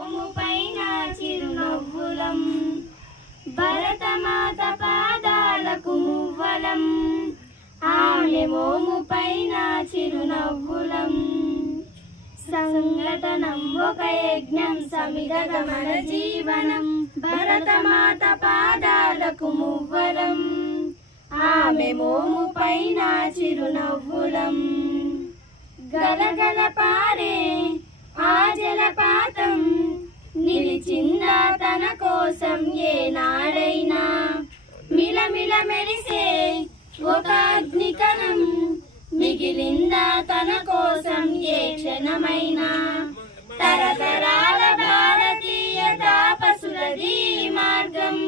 పైన చిరునవ్వులం భరతమాత పాదాలకు మువ్వలం ఆమె మోము పైన చిరునవ్వులం సంఘటనం ఒక యజ్ఞం సమిధగమన జీవనం భరతమాత పాదాలకు మువ్వలం ఆమె మోము పైన చిరునవ్వులం గలగల పారే ఆ జలపాతం నిలిచిందా తన కోసం ఏనాడైనా మిలమిల మెరిసే ఒక అగ్నికణం మిగిలిందా తన కోసం ఏ క్షణమైనా తరతరాల భారతీయ తాపసులది మార్గం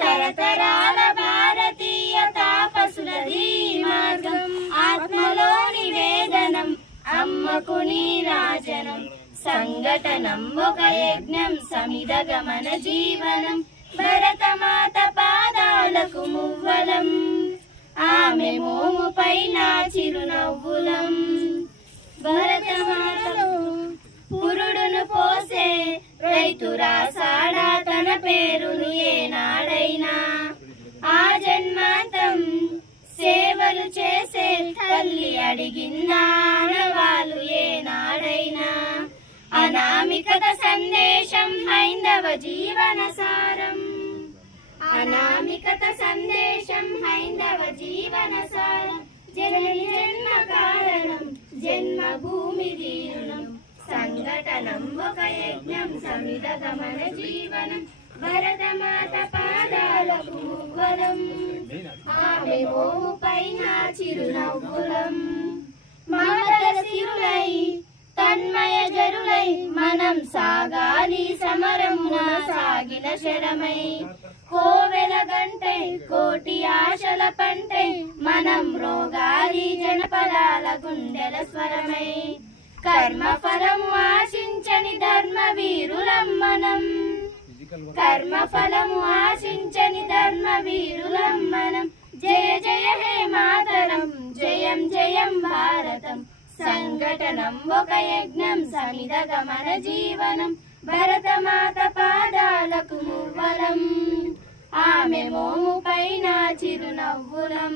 తరతరాల భారతీయ తాపసులది మార్గం ఆత్మలోని వేదనం అమ్మకు నీరాజనం సంఘటనం ఒక యజ్ఞం సమిధగమన జీవనం భరతమాత పాదాలకు మువ్వలం ఆమె మోము పైన చిరునవ్వులం భరతమాతలో పురుడును పోసే రైతు రాసాడా తన పేరును ఏనాడైనా ఆ జన్మాంతం సేవలు చేసే తల్లి అడిగిందా ఆనవాలు ఏనాడైనా అనామికత సందేశం హైందవ జీవన సారం అనామికత సందేశం హైందవ జీవన సారం జనని జన్మ కారణం జన్మభూమి దీరుణం సంఘటనం ఒక యజ్ఞం సమిధగమన జీవనం భరతమాత పాదాలకు మువ్వలం ఆమె మోము పైన చిరునవ్వులం మమతల సిరులై తన్మయ జరులై మనం సాగాలి సమరమున సాగిన శరమై కోవెల గంటై కోటి ఆశల పంటై మనం రోగాలి జనపదాల గుండెల స్వరమై కర్మ ఫలము ఆశించని ధర్మ వీరులం మనం కర్మ ఫలము ఆశించని ధర్మ వీరులం మనం జయ జయ హే మాతరం జయం జయం భారతం సంఘటనం ఒక యజ్ఞం సమిధగమన జీవనం భరతమాత పాదాలకు మువ్వలం ఆమె మోము పైన చిరునవ్వులం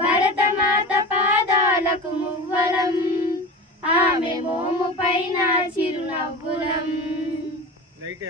భరతమాత పాదాలకు మువ్వలం ఆమె మోము పైన చిరునవ్వులం